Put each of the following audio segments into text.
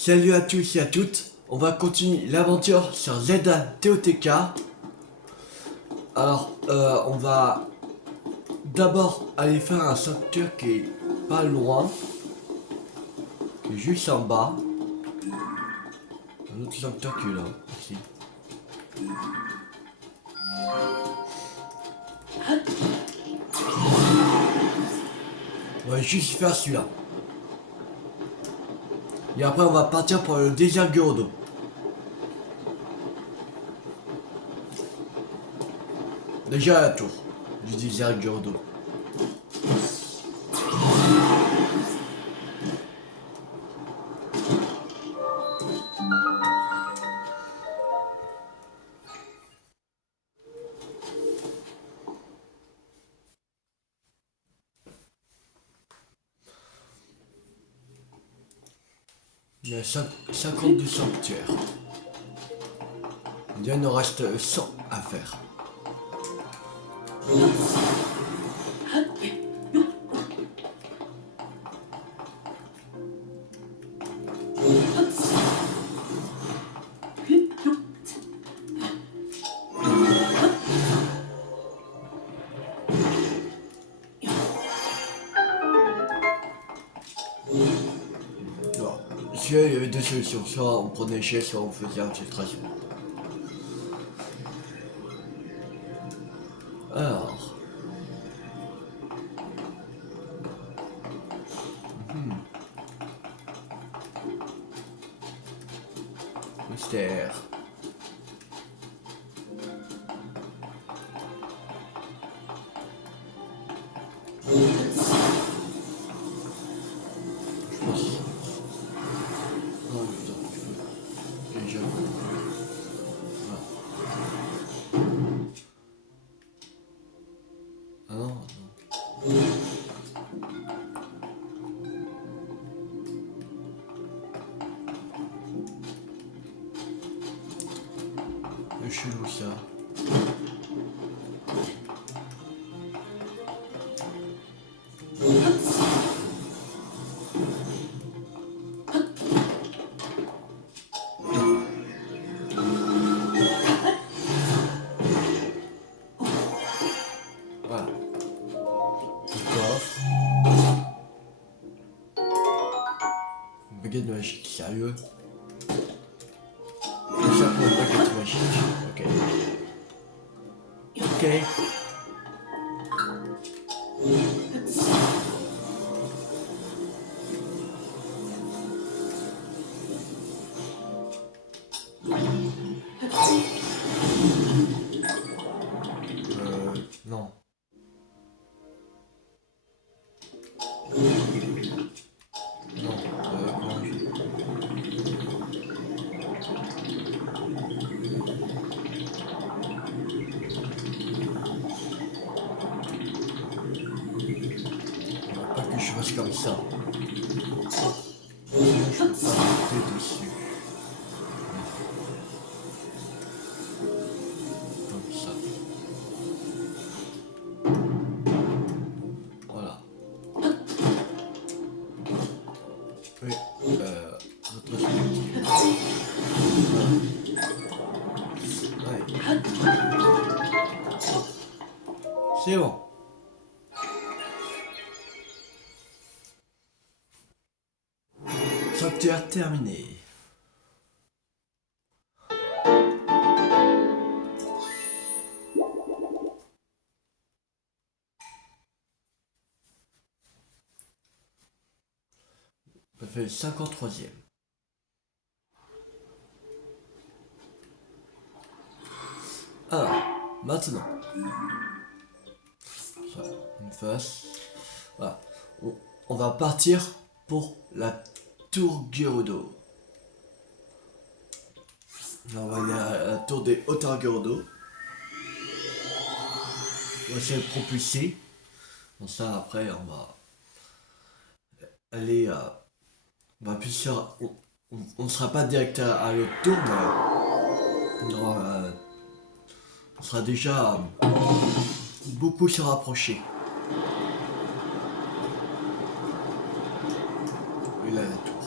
Salut à tous et à toutes, on va continuer l'aventure sur Zelda TOTK. Alors, on va d'abord aller faire un sanctuaire qui est pas loin, qui est juste en bas. Un autre sanctuaire qui est là, ici. On va juste faire celui-là. Et après, on va partir pour le désert Gerudo. Déjà à la tour du désert Gerudo. Il y a 52 sanctuaires. Il nous reste 100 à faire. Alors, il y avait deux solutions. Soit on prenait l'échelle, soit on faisait infiltration. Alors. Mystère. Je pense. Non, attends, il faut. Déjà. Voilà. Ah non, non. C'est chelou ça. Voilà. Coffre. Baguette magique, sérieux? Tout ça pour une baguette magique. Ok. Ok. Non. Non. Comment pas que je fasse comme ça. Sinon, je peux pas monter dessus. Comme ça. Voilà. Oui. Rétrospective. Voilà. Ouais. C'est bon. Sanctuaire terminé. Ça fait le 53e. Alors, maintenant. Ça, une face. Voilà. On va partir pour la tour Gerudo. Là, on va aller à la tour des hauteurs Gerudo. On va essayer de propulser. Bon, ça, après, on va aller à. On va plus sur. On sera pas direct à l'autre tour, mais on sera déjà beaucoup se rapprocher. Et là, la tour.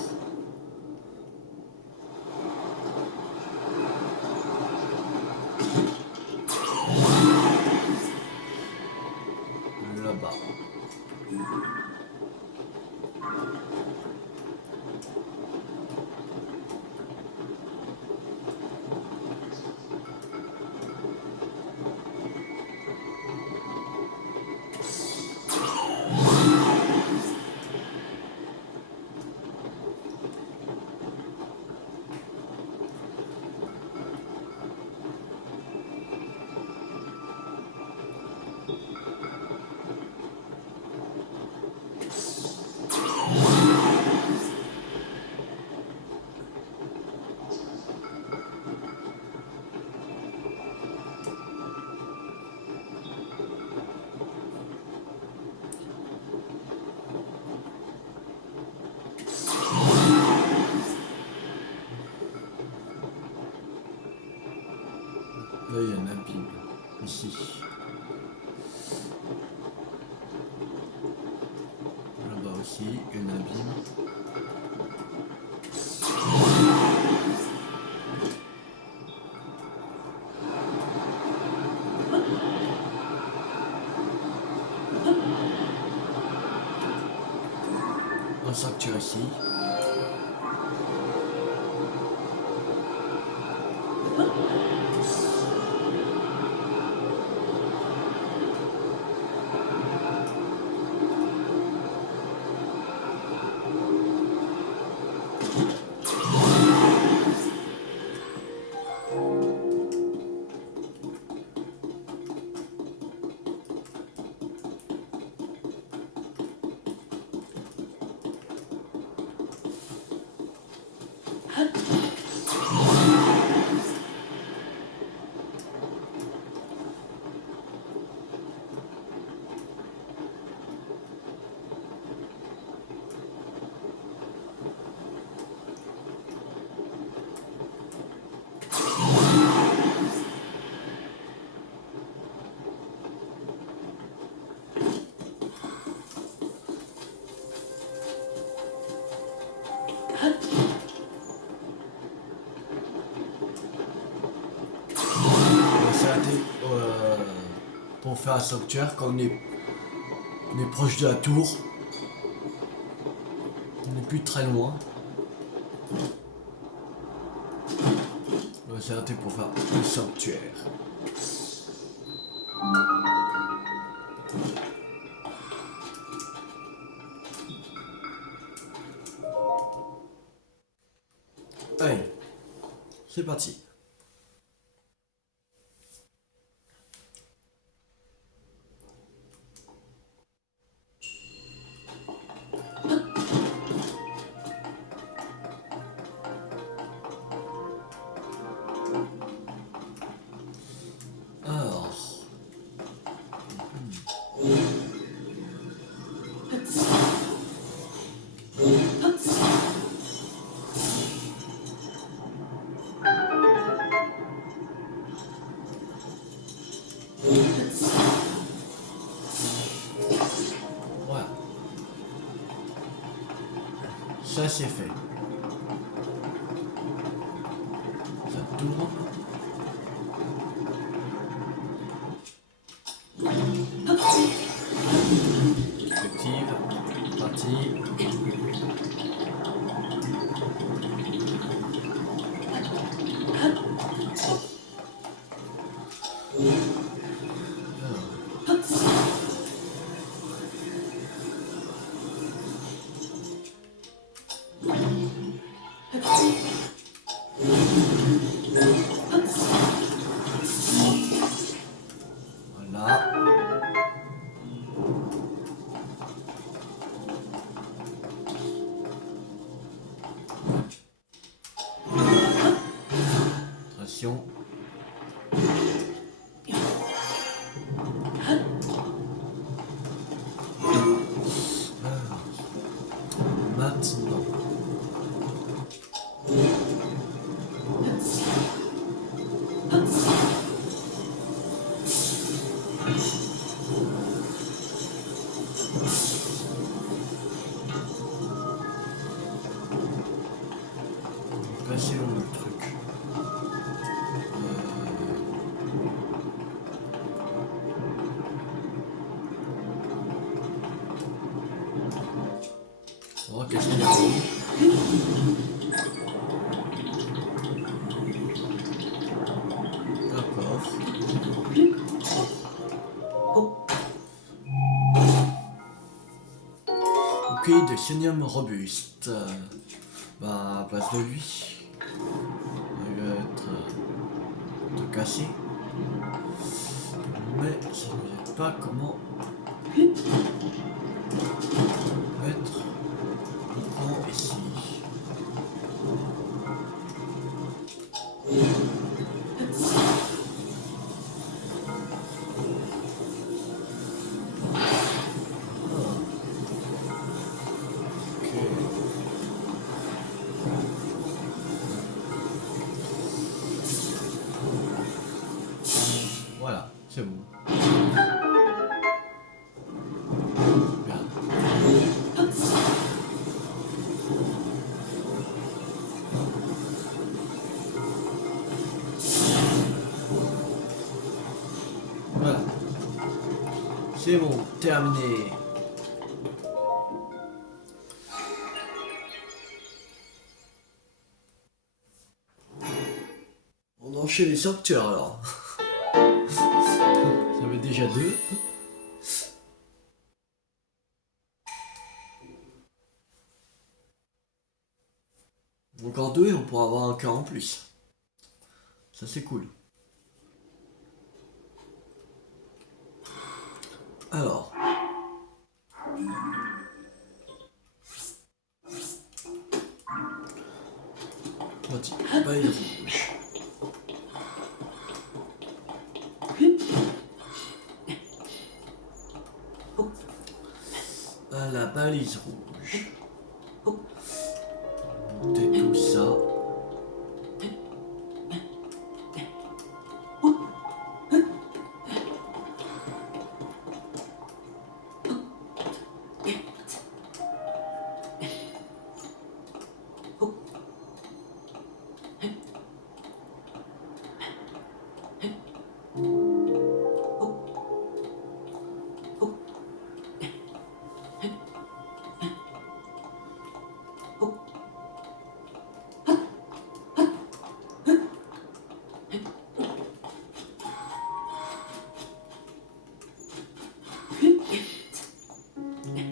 Ici. Là-bas aussi, une abîme. Un sanctuaire ici. On va s'arrêter pour faire un sanctuaire quand on est proche de la tour. On n'est plus très loin. On va s'arrêter pour faire un sanctuaire. Allez, c'est parti. Alors, voilà. Ça c'est fait. Ça tourne. Perspective. Partie. Voilà. Attention. Maintenant. Passer où le truc. Oh, qu'est-ce qu'il y a? D'accord. Ok, de sénium robuste. Bah, à place de lui, il va être de cassé. Mais je ne sais pas comment mettre le pont ici. Voilà, c'est C'est bon, terminé. On enchaîne les sanctuaires alors. Ça fait déjà 2. Encore 2 et on pourra avoir un cœur en plus. Ça c'est cool. Alors. Voici, bail rouge. À la balise rouge. Monter tout ça.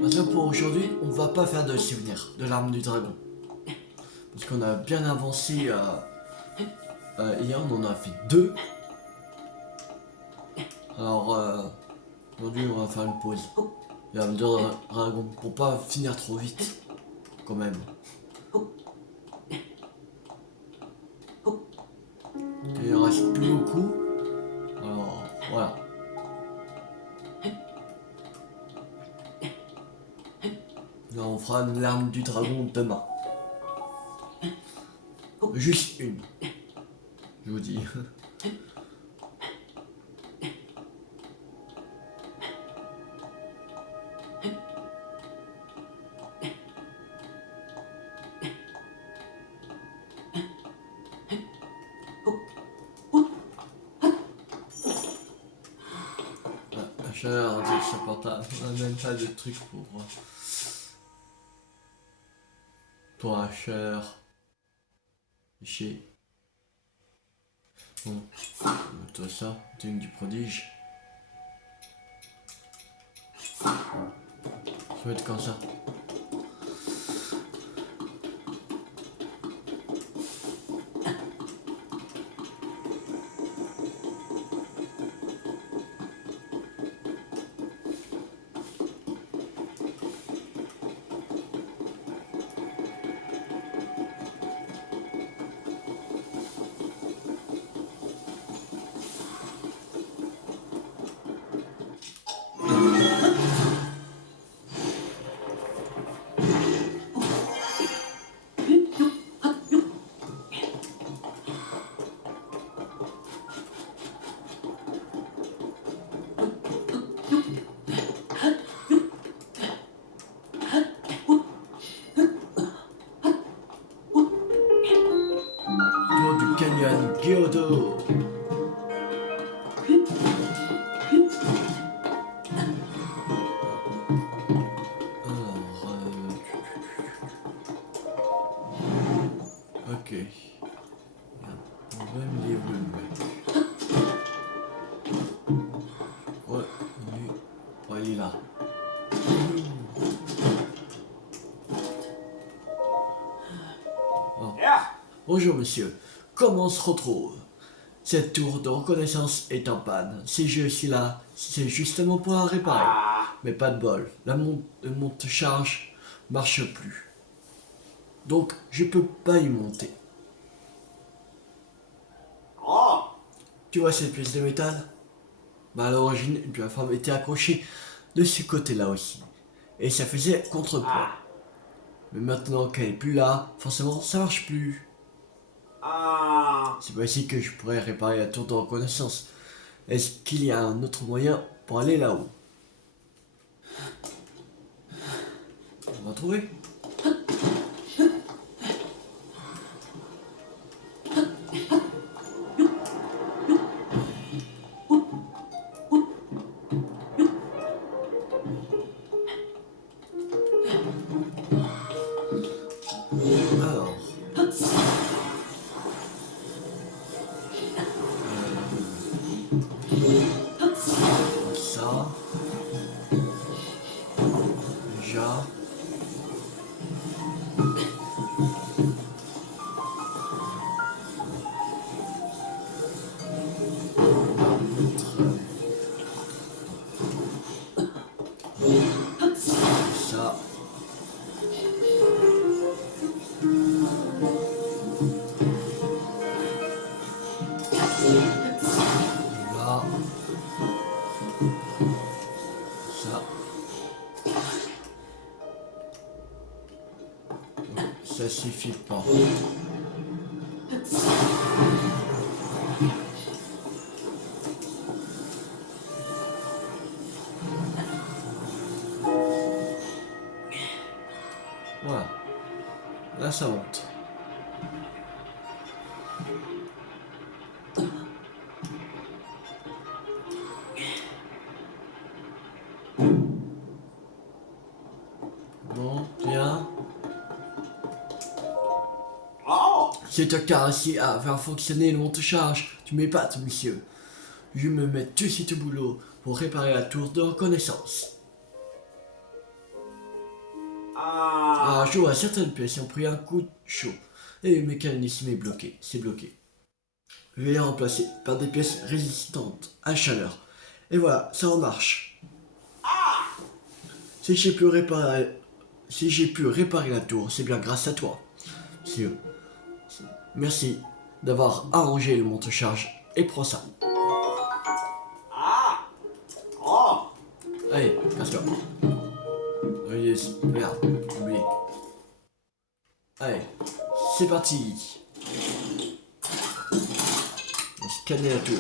Parce que pour aujourd'hui, on va pas faire de souvenir de l'arme du dragon. Parce qu'on a bien avancé. Hier, on en a fait 2. Alors, aujourd'hui, on va faire une pause. L'arme du dragon, pour pas finir trop vite, quand même. Et il en reste plus beaucoup. Alors, voilà. Là, on fera l'arme du dragon demain. Juste une. Je vous dis. La chaleur est insupportable. On n'a même pas de truc pour la chaleur. Chier. Bon, toi ça, t'es une du prodige. Ça va être comme ça. Tour du canyon Geodo. Ok. On va me dire où le mec. Ouais, il est là. Oh. Bonjour monsieur, comment on se retrouve? Cette tour de reconnaissance est en panne. Si je suis là, c'est justement pour la réparer. Mais pas de bol, la monte-charge marche plus. Donc je peux pas y monter. Tu vois cette pièce de métal? Bah à l'origine, une plateforme était accrochée de ce côté-là aussi. Et ça faisait contrepoids. Mais maintenant qu'elle est plus là, forcément ça marche plus. C'est pas ici que je pourrais réparer la tour de reconnaissance. Est-ce qu'il y a un autre moyen pour aller là-haut? On va trouver. Alors. Ça. Déjà. Ça. Là. Ça. Ça suffit pas. Voilà. Là, ça monte. Bon, bien. C'est toi qui as réussi à faire fonctionner le monte-charge. Tu m'épates, monsieur. Je me mets tout de suite au boulot pour réparer la tour de reconnaissance. Ah, je vois certaines pièces ont pris un coup de chaud et le mécanisme est bloqué. C'est bloqué. Je vais les remplacer par des pièces résistantes à la chaleur. Et voilà, ça en marche. Si j'ai pu réparer la tour, c'est bien grâce à toi. Monsieur. Merci d'avoir arrangé le monte-charge et prends ça. Allez, casse-toi. Allez, merde, oublié. Allez, c'est parti. On va scanner la tour.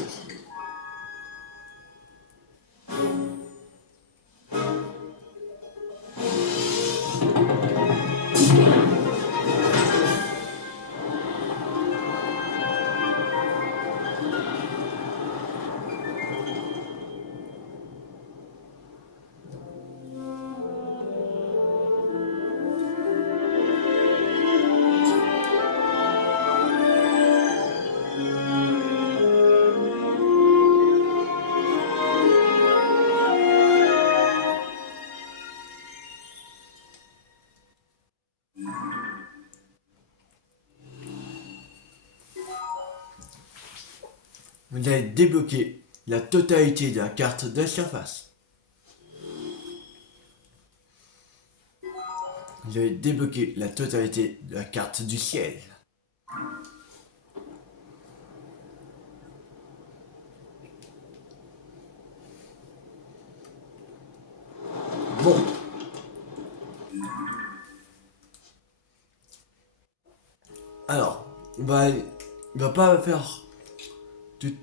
Vous allez débloquer la totalité de la carte de surface. Vous allez débloquer la totalité de la carte du ciel. Bon. Alors, on va pas faire tout...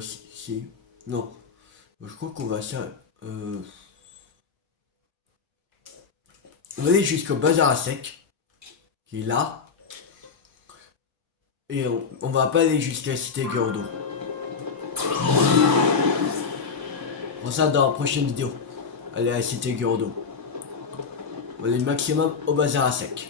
si. Non. Je crois qu'on va faire... On va aller jusqu'au bazar à sec, qui est là. Et on va pas aller jusqu'à la cité Gyorodo. On ça dans la prochaine vidéo. Aller à la cité Gyorodo. On va aller maximum au bazar à sec.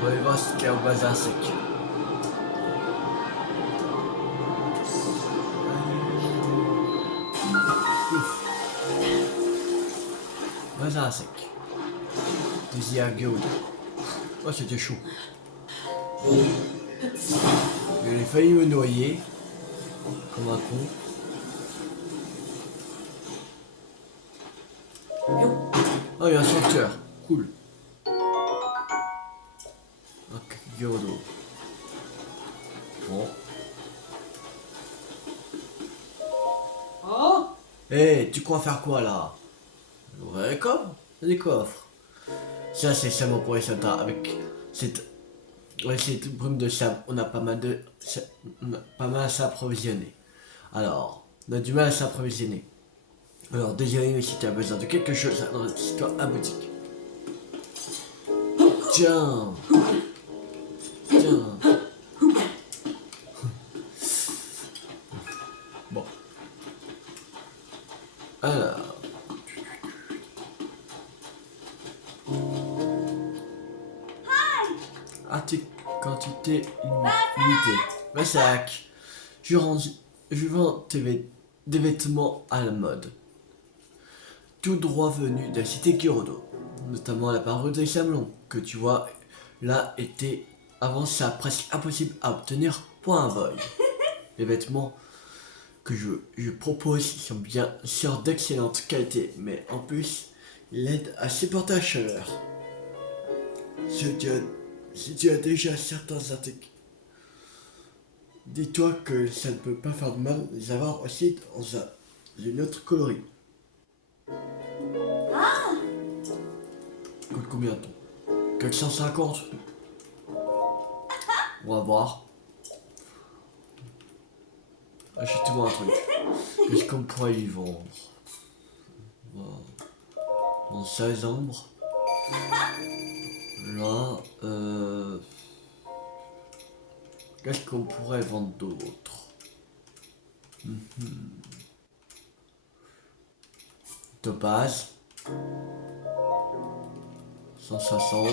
On va aller voir ce qu'il y a au bazar sec. bazar à sec. Désir Gyurudo. Oh, c'était chaud. J'ai failli me noyer. Comme un con. Oh, il y a un sanctuaire. Cool. Ok, Gyurudo. Bon. Hé, tu crois faire quoi là? Ouvrir les coffres? Des coffres. Ça, c'est seulement pour les soldats. Avec cette, ouais, cette brume de sable, on a pas mal de. On a pas mal à s'approvisionner. Alors, on a du mal à s'approvisionner. Alors, désolé si tu as besoin de quelque chose dans notre histoire à boutique. Tiens. Tiens. Bon. Alors. Article quantité limitée. Vassac. Je vends des vêtements à la mode. Tout droit venu de la cité Gyurudo. Notamment la parure des sablons que tu vois là était avant ça presque impossible à obtenir pour un boy. Les vêtements que je propose sont bien sûr d'excellente qualité, mais en plus, ils aident à supporter la chaleur. Si tu as déjà certains articles, dis-toi que ça ne peut pas faire de mal de les avoir aussi dans une autre coloris. Coûte combien de temps? 450. On va voir. Achète-moi un truc. Qu'est-ce qu'on pourrait y vendre? En 16 ombres. Là, qu'est-ce qu'on pourrait vendre d'autre? Topaz. 160.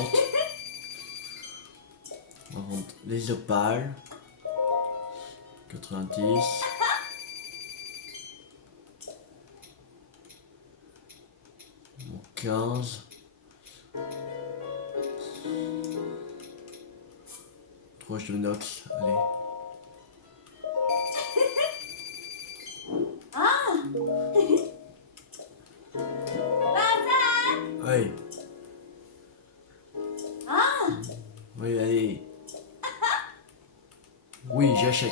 On va vendre les opales. 90. Bon, 15. Roche de nox, allez. Allez. Oui, allez. Oui, j'achète.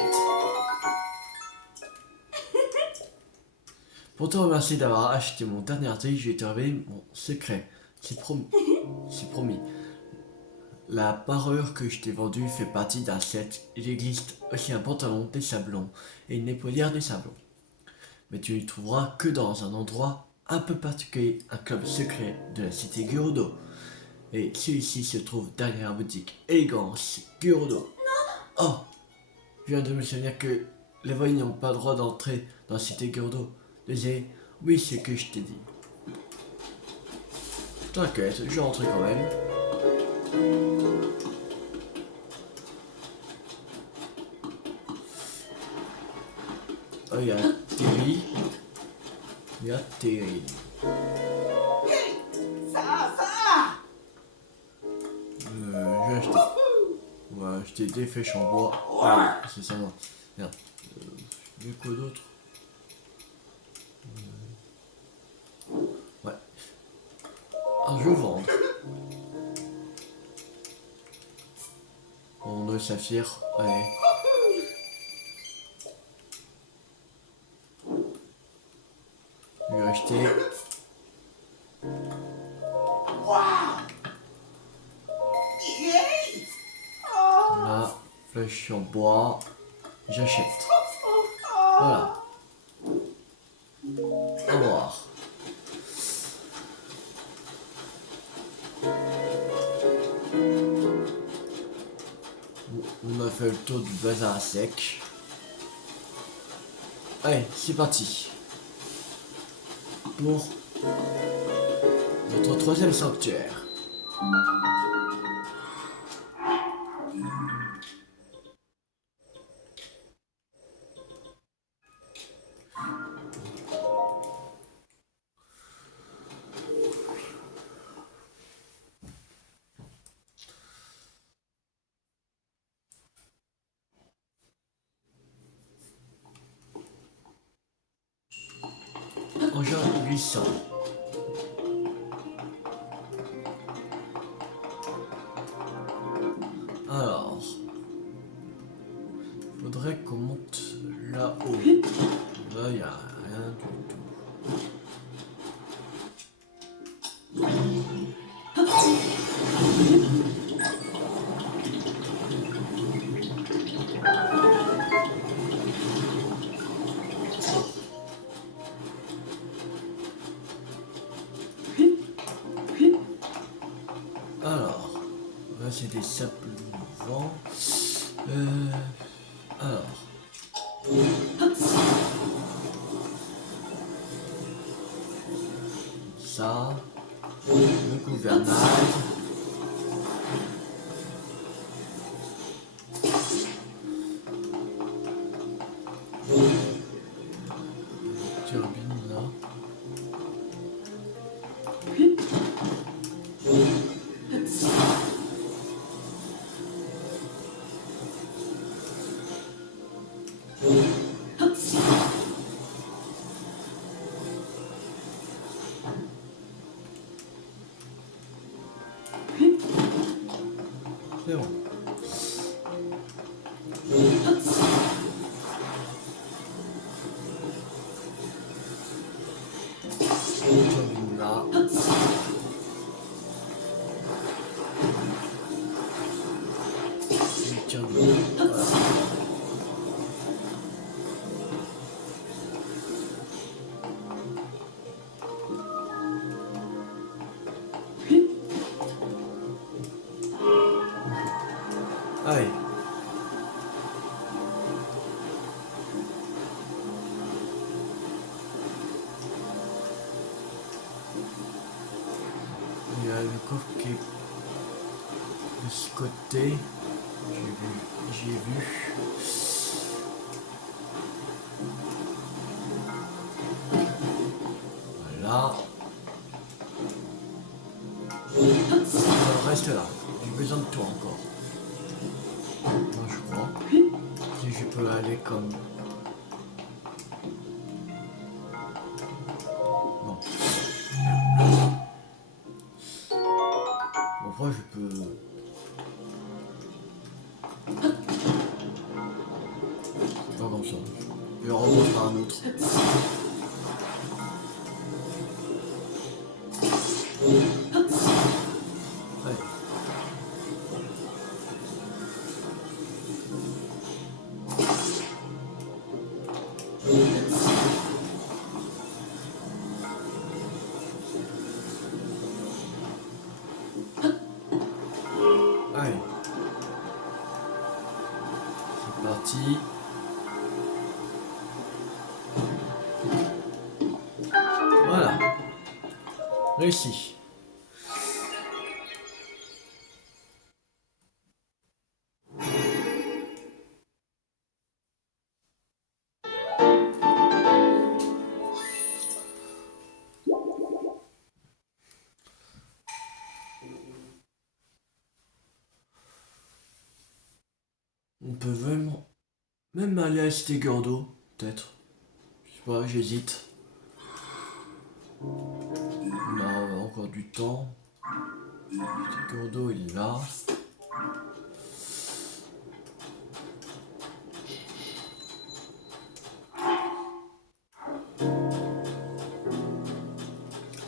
Pour te remercier d'avoir acheté mon dernier article, je vais te révéler mon secret. C'est promis. C'est promis. La parure que je t'ai vendue fait partie d'un set. Il existe aussi un pantalon, des sablons et une épaulière des sablons. Mais tu ne les trouveras que dans un endroit un peu particulier, un club secret de la cité Gyurudo. Et celui-ci se trouve derrière la boutique Élégance Gyurudo. Oh, je viens de me souvenir que les voyous n'ont pas le droit d'entrer dans la cité Gyurudo. Désolé, oui, c'est ce que je t'ai dit. T'inquiète, je rentre quand même. Oh, il y a Terry. Il y a Terry. Je vais acheter. On va acheter des flèches en bois. Ah, c'est ça, moi. Merde. Il y a quoi d'autre? Ouais. Ah, je vends. On a le saphir. Allez. Je vais acheter. Là, flèche en bois. J'achète. Voilà. Au revoir. On a fait le tour du bazar à sec. Allez, c'est parti. Pour notre troisième sanctuaire. engin glissant. Alors, faudrait qu'on monte là-haut. Là, il n'y a rien du tout. Alors, là c'est des sables mouvants. Alors. Ça. Le gouvernail. Turbine là. C'est bon. Turbine là. Une turbine. Voilà. Allez. Il y a le coffre qui est de ce côté. J'ai vu. Voilà. Ça reste là. J'ai besoin de toi encore. Moi je crois. Si je peux aller comme... Non. Bon, moi je peux... Pas comme ça. Je vais remonter à un autre. Allez. Allez. C'est parti. Voilà. Réussi. On peut même aller à Cité Gordo, peut-être. Je sais pas, j'hésite. On a encore du temps. Cité Gordo il est là.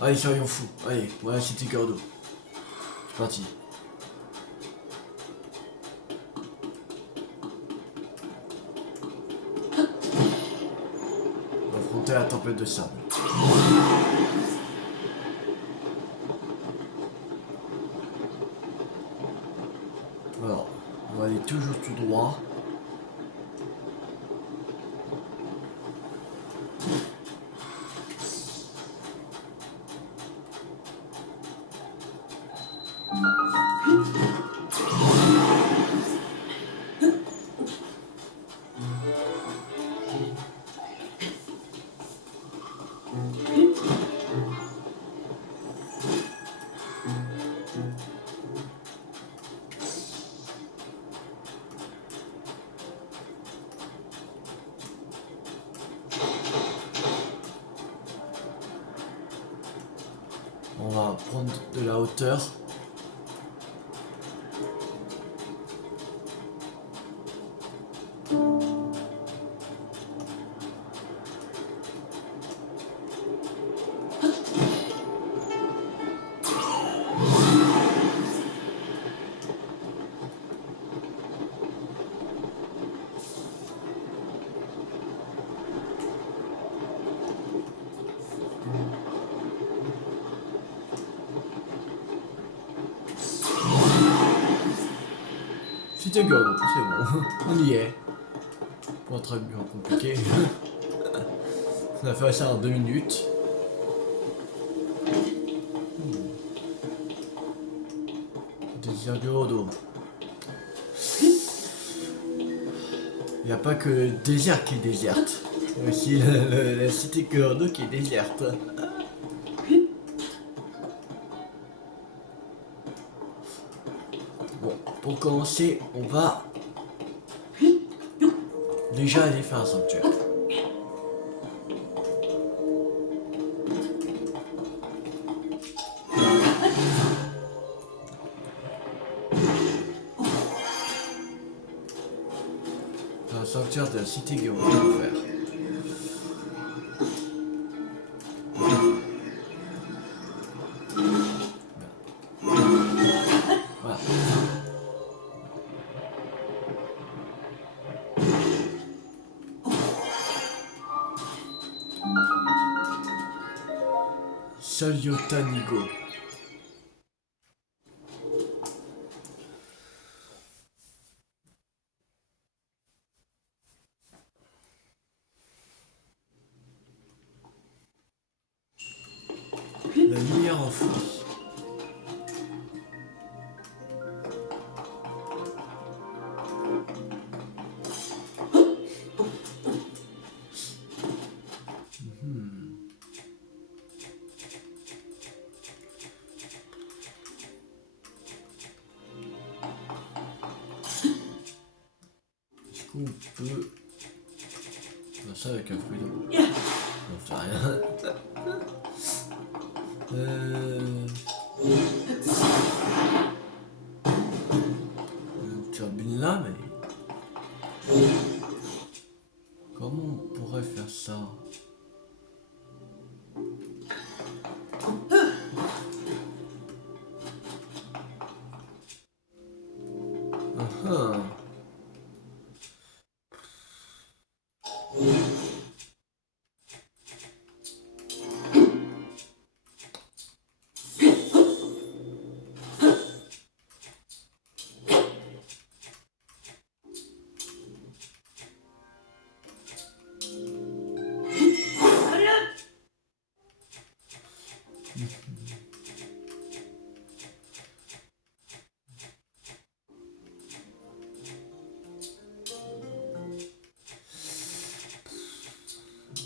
Allez, soyons fous. Allez, voilà Cité Gordo. C'est parti. On va affronter la tempête de sable. Alors, on va aller toujours tout droit. prendre de la hauteur. C'était good, c'est bon, on y est. Pas très bien compliqué. On a fait ça en 2 minutes. Désir Gerudo. Il n'y a pas que le désert qui est déserte. Il y a aussi la cité Gerudo qui est déserte. Bon, pour commencer, on va déjà aller faire un sanctuaire. Un sanctuaire de la cité Gerudo à faire. Voilà. Salyota Nigo. La lumière enfouie. Est-ce qu'on peut faire ça avec un fruit d'eau? Non, c'est rien. Une turbine là, mais comment on pourrait faire ça? Ah,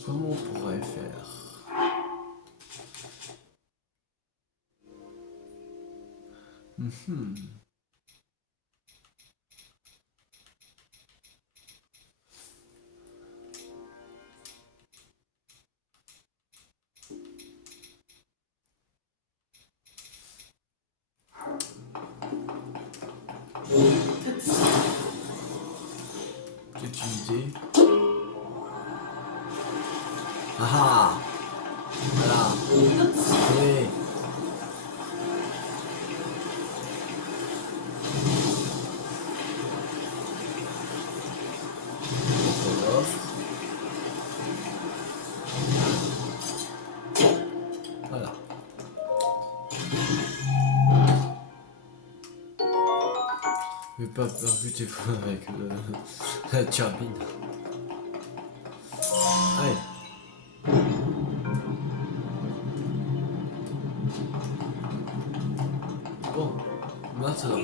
comment on pourrait faire? Peut-être une idée. Ah ah! Voilà. Oui. Voilà. Je vais pas percuter avec la turbine. Allez. Bon, maintenant.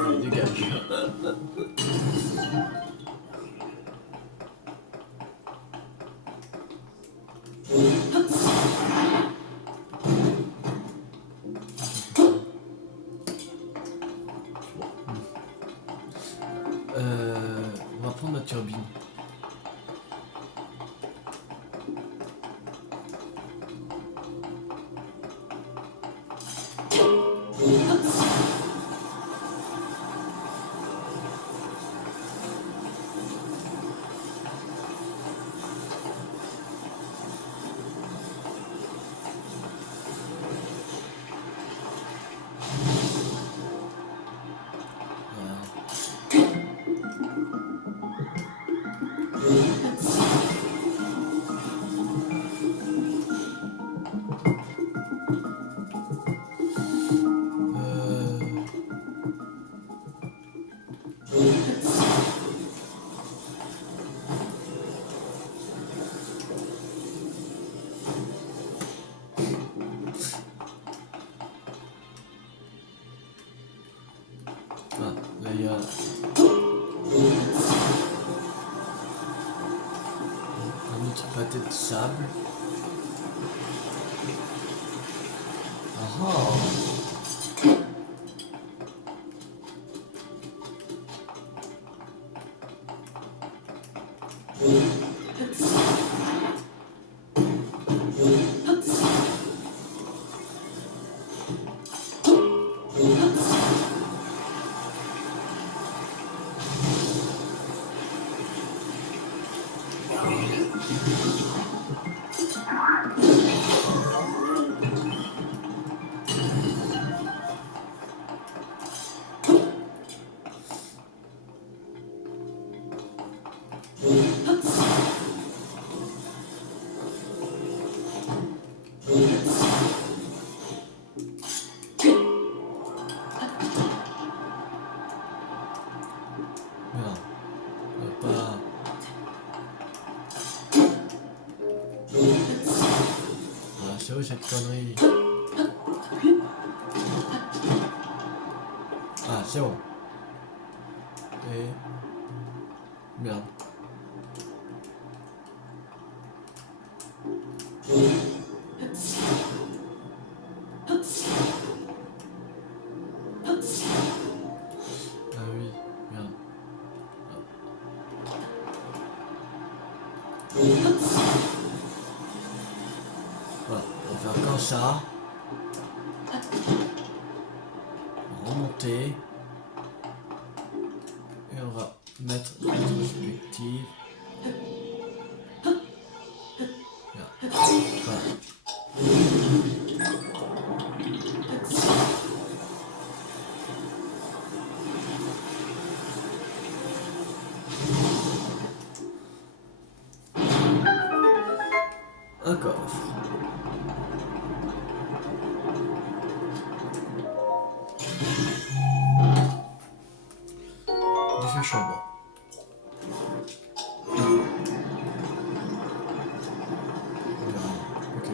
Allez, dégage. On va prendre la turbine. Ah, là il y a un autre pâté de sable. Ah ah. Merde, on va pas. Ah, c'est où cette connerie? Ah, c'est bon. Et. Merde. Ah oui, merde. Voilà, on va faire comme ça. Remonter. Et on va mettre rétrospective. Voilà. Un coffre. Du fait chambon. Ok.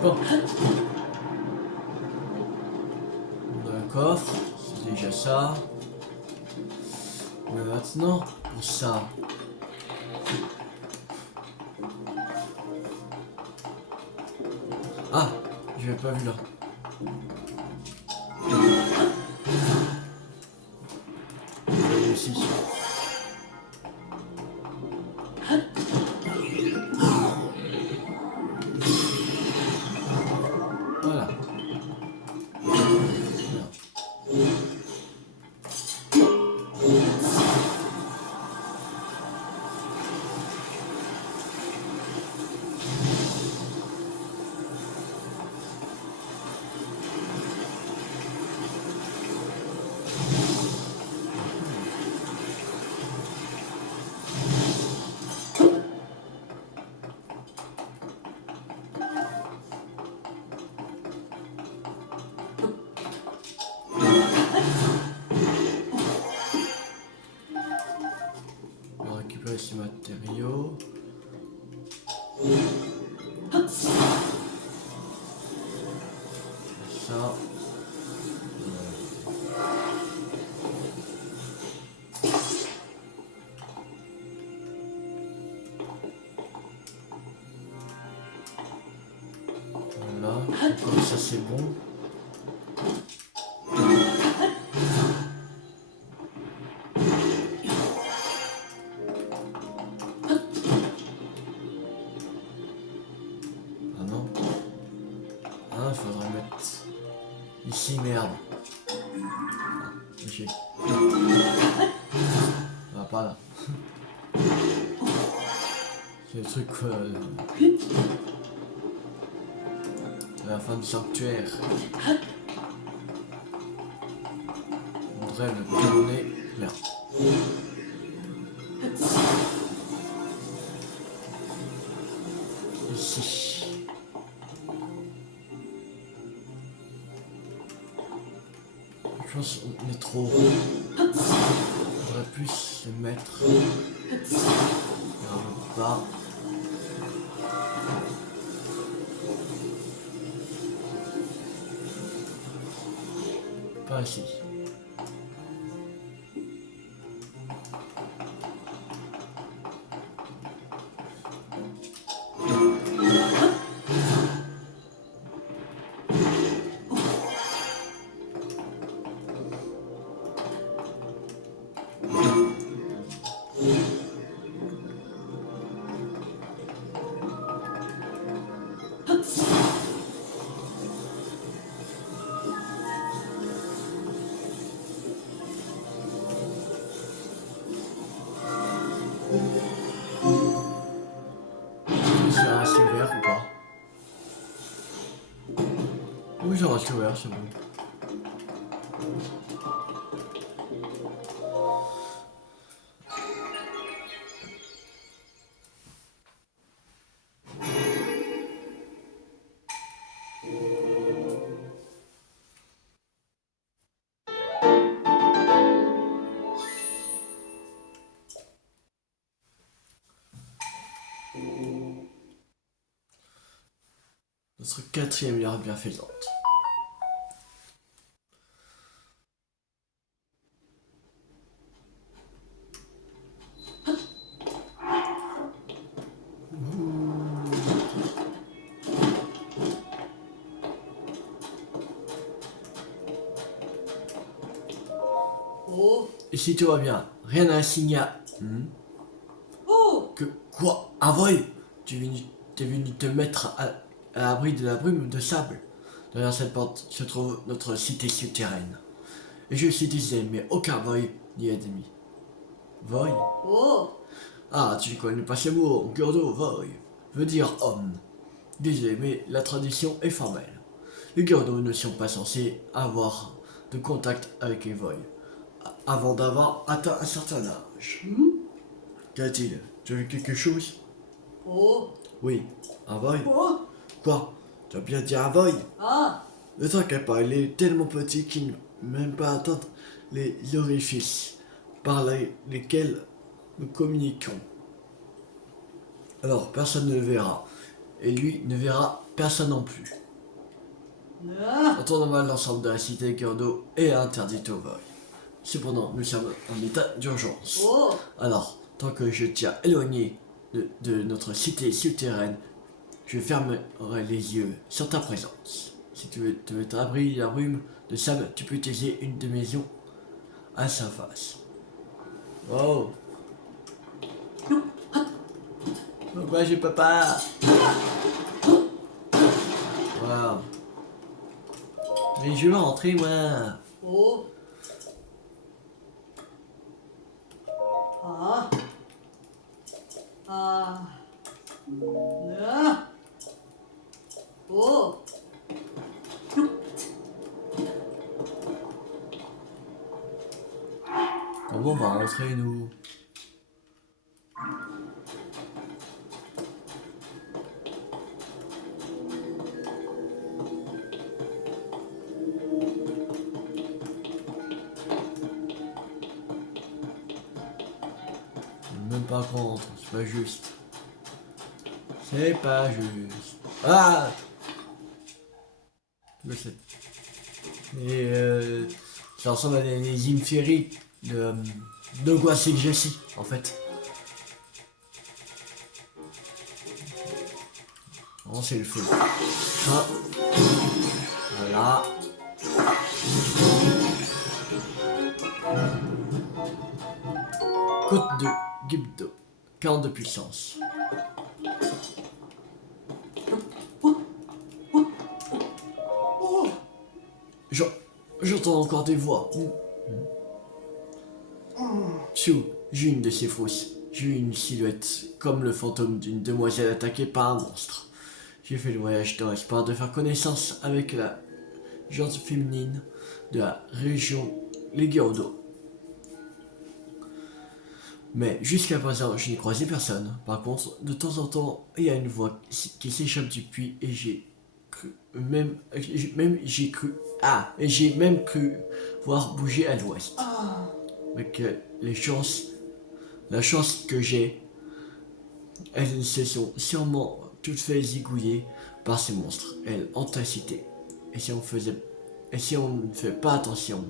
Bon. On a un coffre, c'est déjà ça. Mais maintenant, pour ça. Ah, je l'ai pas vu là. Ici. Voilà. On va récupérer ces matériaux. Ça. Voilà. Comme ça c'est bon. Ah non. Ah, il faudrait mettre ici, merde. Ah, ok. Ah, pas là. C'est le truc à la fin du sanctuaire. On devrait le tourner. Merde. ici. Je pense qu'on est trop haut. On aurait pu se mettre vers le bas. Pas ici. Ça reste ouvert ou pas? Oui, ça reste ouvert, c'est bon. Notre quatrième heure bienfaisante. Oh, Ici tout va bien, rien à signaler. oh, Que quoi? Ah oui, t'es venu te mettre à l'abri de la brume de sable. Derrière cette porte se trouve notre cité souterraine. Et je suis disais, mais aucun voy ni ennemi. Voy? oh, Ah, tu connais pas ce mot, Gordo, voy veut dire homme. Désolé, mais la tradition est formelle. Les Gordos ne sont pas censés avoir de contact avec les voy avant d'avoir atteint un certain âge. Qu'a-t-il? Tu as vu quelque chose? oh, Oui, un voy? oh, Quoi? Tu as bien dit un voy? ah, Ne t'inquiète pas, il est tellement petit qu'il ne peut même pas atteindre les orifices par lesquels nous communiquons. Alors personne ne le verra. Et lui ne verra personne non plus. ah, En temps normal, l'ensemble de la cité Gordo est interdit au vol. Cependant, nous sommes en état d'urgence. oh, Alors, tant que je tiens éloigné de notre cité souterraine, je fermerai les yeux sur ta présence. Si tu veux te mettre à l'abri de la brume de sable, tu peux utiliser une de mes maisons à sa face. Oh! Pourquoi je peux pas? Wow. Mais je veux rentrer, moi. oh, ah, ah, ah, oh, Comment on va rentrer, nous? Même pas contre, c'est pas juste. C'est pas juste. Ah! Je sais. Et ça ressemble à des inféries de Guasek Jessie, en fait. Oh, c'est le feu. Ah. Voilà. Côte de Gibdo. 40 de puissance. oh, J'en- J'entends encore des voix. Chou, j'ai une de ces fausses. J'ai eu une silhouette, comme le fantôme d'une demoiselle attaquée par un monstre. J'ai fait le voyage dans l'espoir de faire connaissance avec la gente féminine de la région Les Gyaudo. Mais jusqu'à présent, je n'ai croisé personne. Par contre, de temps en temps, il y a une voix qui s'échappe du puits et j'ai même cru voir bouger à l'ouest. Ah. Mais que la chance que j'ai, elles se sont sûrement toutes fait zigouiller par ces monstres. Elles hantent la cité. Et si on ne fait pas attention,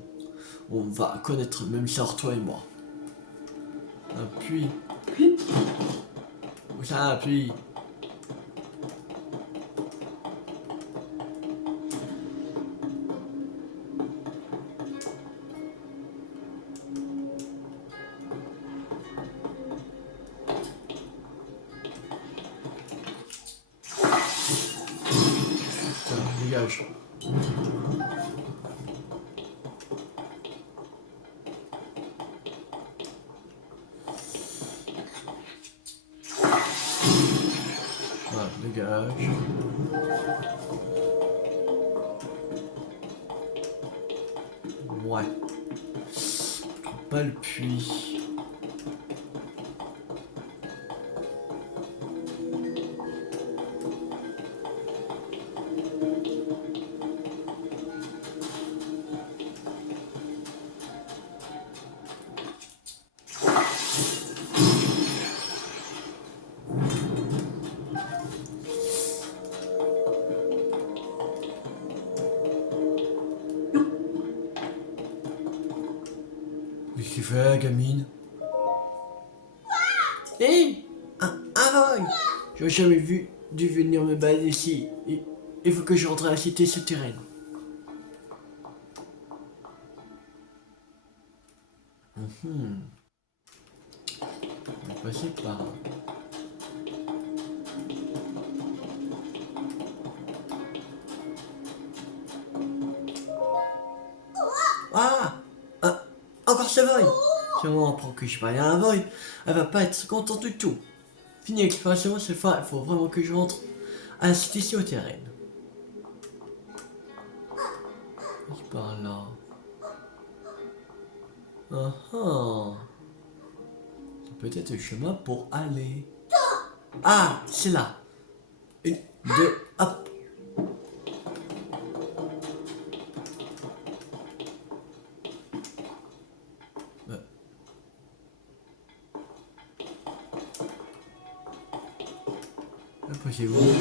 on va connaître le même sort, toi et moi. Un puits. Puis, Où ça, un puits? Tiens, dégage. Voilà, dégage. Ouais. Pas le puits. Qu'est-ce qu'il fait, la gamine? Hé! Un vol! Je n'ai jamais dû venir me balader ici. Il faut que je rentre à la cité souterraine. On va passer par... Ah! Encore ce vol! Si on apprend que je parle à un vol, elle va pas être contente du tout. Fini l'exploration, cette fois, il faut vraiment que je rentre à la cité souterraine. C'est par là. Ah ah. C'est peut-être le chemin pour aller. Ah, c'est là. Une, deux, hop. Approchez-vous.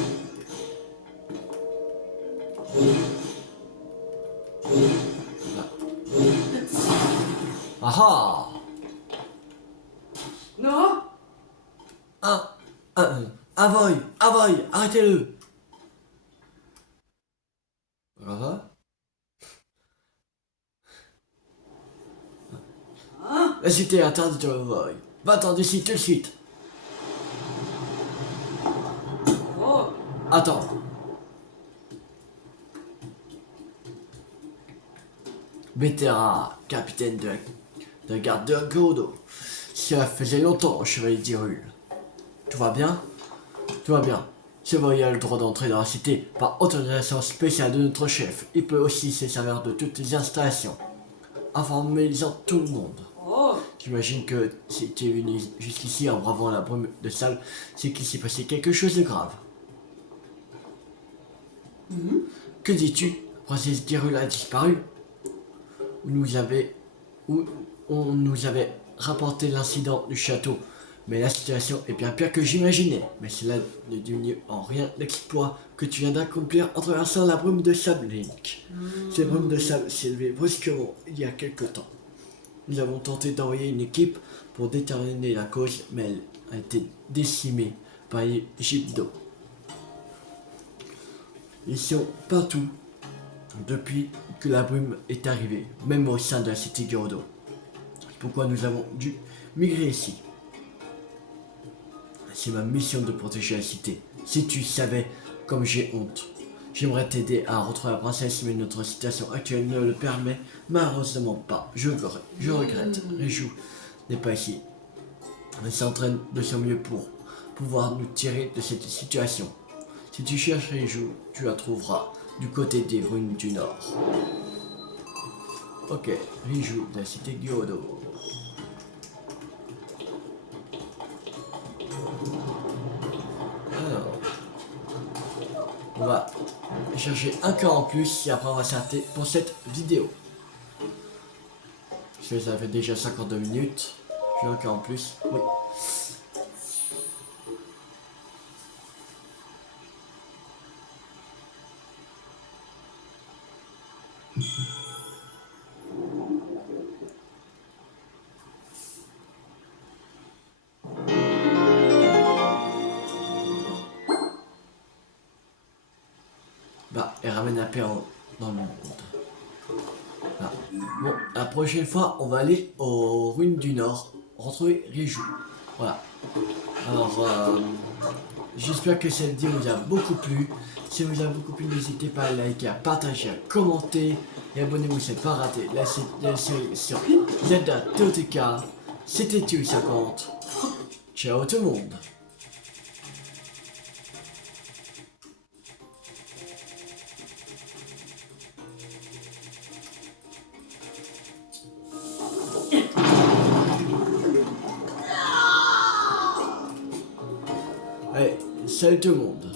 Ah ah. non. Avoy, arrêtez-le. Voilà. Hein? La cité est interdite au Avoy. Va-t'en d'ici tout de suite. Oh. Attends. Bétera, capitaine de la garde de Godo. Cela faisait longtemps, chevalier d'Hyrule. Tout va bien? Tout va bien. Ce voyage a le droit d'entrer dans la cité par autorisation spéciale de notre chef. Il peut aussi se servir de toutes les installations. Informez-en tout le monde. Oh. J'imagine que si tu es venu jusqu'ici en bravant la brume de sable, c'est qu'il s'est passé quelque chose de grave. Que dis-tu? Princesse d'Hyrule a disparu. Où on nous avait rapporté l'incident du château. Mais la situation est bien pire que j'imaginais. Mais cela ne diminue en rien l'exploit que tu viens d'accomplir en traversant la brume de sable, Link. Cette brume de sable s'est élevée brusquement il y a quelque temps. Nous avons tenté d'envoyer une équipe pour déterminer la cause, mais elle a été décimée par les gîtes d'eau. Ils sont partout depuis que la brume est arrivée, même au sein de la cité Gyorodo. C'est pourquoi nous avons dû migrer ici. C'est ma mission de protéger la cité. Si tu savais comme j'ai honte. J'aimerais t'aider à retrouver la princesse, mais notre situation actuelle ne le permet malheureusement pas. Je regrette. Riju n'est pas ici. Elle s'entraîne de son mieux pour pouvoir nous tirer de cette situation. Si tu cherches Riju, tu la trouveras du côté des ruines du nord. Ok, Riju de la cité Gyorodo. On va chercher un cœur en plus et après on va s'arrêter pour cette vidéo. Parce que ça fait déjà 52 minutes. J'ai un cœur en plus. Oui. Bah, elle ramène un paix dans le monde. Voilà. Bon, la prochaine fois, on va aller aux ruines du Nord, retrouver Riju. Voilà. Alors, j'espère que cette vidéo vous a beaucoup plu. Si elle vous a beaucoup plu, n'hésitez pas à liker, à partager, à commenter. Et abonnez-vous, c'est pas raté. La série sur Zelda TOTK. C'était TU50. Ciao tout le monde. Allez, salut tout le monde.